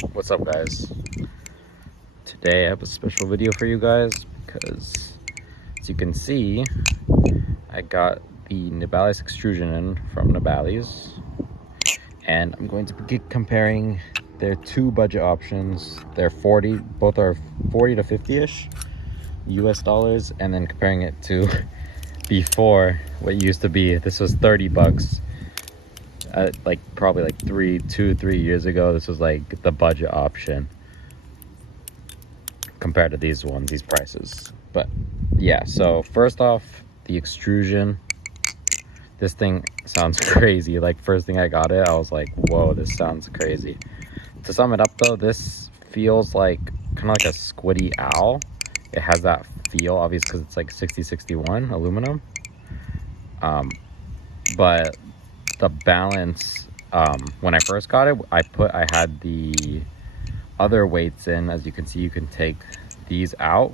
What's up, guys? Today I have a special video for you guys because, as you can see, I got the Nabalis extrusion in from Nabalis, and I'm going to be comparing their two budget options. They're both are 40 to 50-ish US dollars, and then comparing it to before what used to be. This was 30 bucks. Like probably like 3 years ago, this was like the budget option compared to these prices. But yeah, so first off, the extrusion, this thing sounds crazy. Like, first thing I got it, I was like, whoa, this sounds crazy. To sum it up though, this feels like kind of like a squiddy owl. It has that feel, obviously, because it's like 6061 aluminum, but the balance, when I first got it, I had the other weights in. As you can see, you can take these out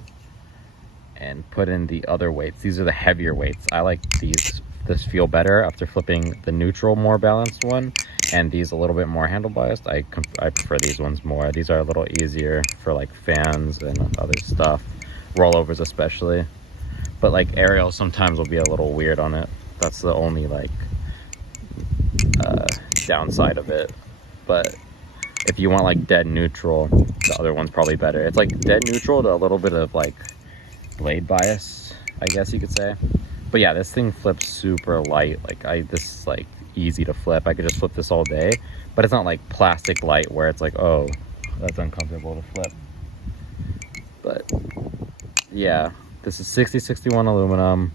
and put in the other weights. These are the heavier weights. I like this feel better after flipping the neutral, more balanced one, and these a little bit more handle biased. I prefer these ones more. These are a little easier for like fans and other stuff, rollovers especially. But like aerials sometimes will be a little weird on it. That's the only like downside of it. But if you want like dead neutral, the other one's probably better. It's like dead neutral to a little bit of like blade bias, I guess you could say. But yeah, this thing flips super light. Like this is like easy to flip. I could just flip this all day, but it's not like plastic light where it's like, oh, that's uncomfortable to flip. But yeah, this is 6061 aluminum.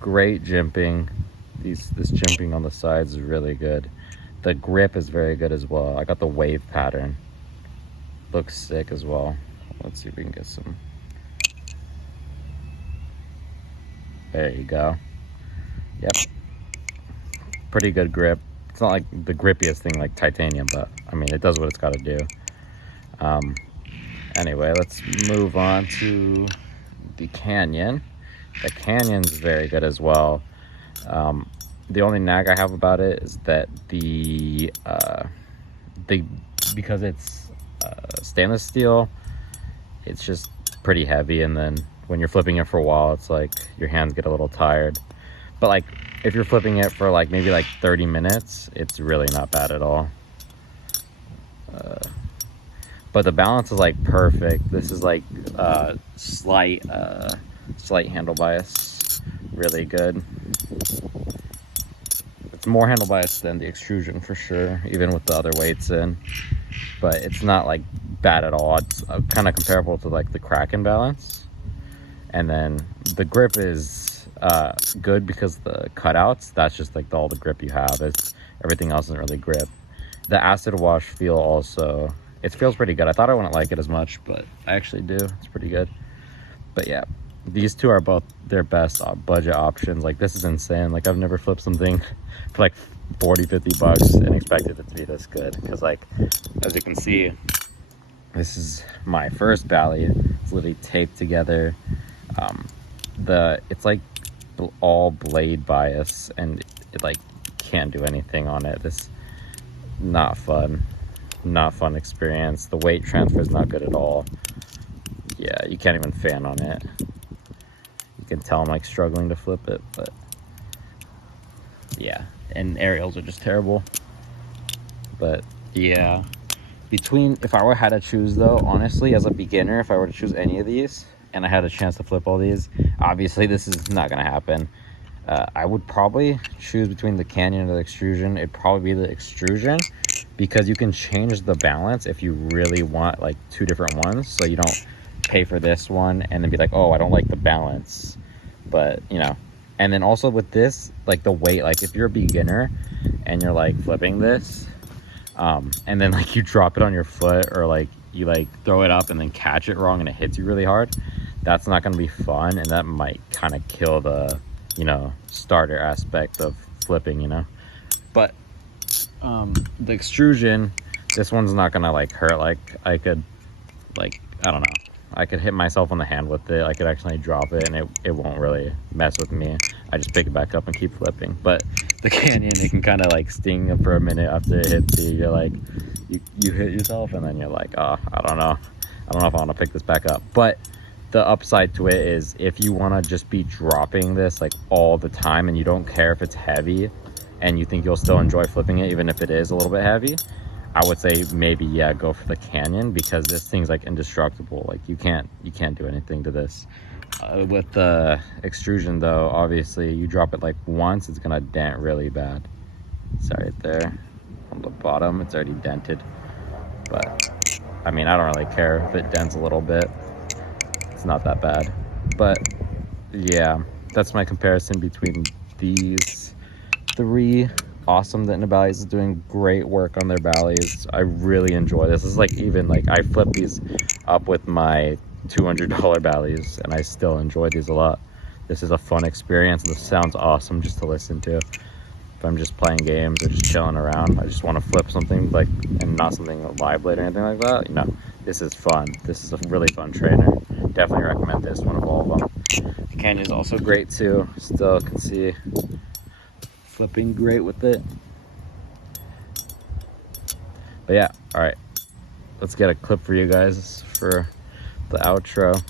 Great jimping. This jimping on the sides is really good. The grip is very good as well. I got the wave pattern. Looks sick as well. Let's see if we can get some. There you go. Yep. Pretty good grip. It's not like the grippiest thing like titanium, but I mean, it does what it's got to do. Anyway, let's move on to the Canyon. The Canyon's very good as well. The only nag I have about it is that because it's stainless steel, it's just pretty heavy, and then when you're flipping it for a while, it's like your hands get a little tired. But like if you're flipping it for like maybe like 30 minutes, it's really not bad at all. But the balance is like perfect. This is like slight handle bias, really good. It's more handle bias than the extrusion for sure, even with the other weights in. But it's not like bad at all. It's kind of comparable to like the Kraken balance. And then the grip is good because the cutouts, that's just like all the grip you have. Everything else isn't really grip. The acid wash feel also, it feels pretty good. I thought I wouldn't like it as much, but I actually do. It's pretty good. But yeah, these two are both their best budget options. Like, this is insane. Like, I've never flipped something for like 40-50 bucks and expected it to be this good. Because like, as you can see, this is my first Bally. It's literally taped together. It's like all blade bias, and it like can't do anything on it. This not fun experience. The weight transfer is not good at all. Yeah, you can't even fan on it. You can tell I'm like struggling to flip it, but yeah, and aerials are just terrible. But yeah, if I had to choose though, honestly, as a beginner, if I were to choose any of these and I had a chance to flip all these, obviously this is not gonna happen. I would probably choose between the Canyon and the extrusion. It'd probably be the extrusion, because you can change the balance if you really want like two different ones, so you don't pay for this one and then be like, oh, I don't like the balance. But you know, and then also with this, like the weight, like if you're a beginner and you're like flipping this, and then like you drop it on your foot, or like you like throw it up and then catch it wrong and it hits you really hard, that's not going to be fun, and that might kind of kill the, you know, starter aspect of flipping, you know. But the extrusion, this one's not gonna like hurt. Like I could, like, I don't know, I could hit myself on the hand with it. I could actually drop it and it won't really mess with me. I just pick it back up and keep flipping. But the Canyon, it can kind of like sting for a minute after it hits you. You're like, you hit yourself and then you're like, oh, I don't know if I want to pick this back up. But the upside to it is if you want to just be dropping this like all the time and you don't care if it's heavy and you think you'll still enjoy flipping it even if it is a little bit heavy, I would say maybe, yeah, go for the Canyon, because this thing's like indestructible. Like you can't do anything to this. With the Extrusion though, obviously you drop it like once, it's gonna dent really bad. It's right there on the bottom, it's already dented. But I mean, I don't really care if it dents a little bit. It's not that bad. But yeah, that's my comparison between these three. Awesome that Nabalis is doing great work on their Balis. I really enjoy this. This is like, even like I flip these up with my $200 Balis and I still enjoy these a lot. This is a fun experience. This sounds awesome just to listen to. If I'm just playing games or just chilling around, I just want to flip something like, and not something a live blade or anything like that, you know, this is fun. This is a really fun trainer. Definitely recommend this one of all of them. The Canyon is also great too. Still can see flipping great with it. But yeah, all right, let's get a clip for you guys for the outro.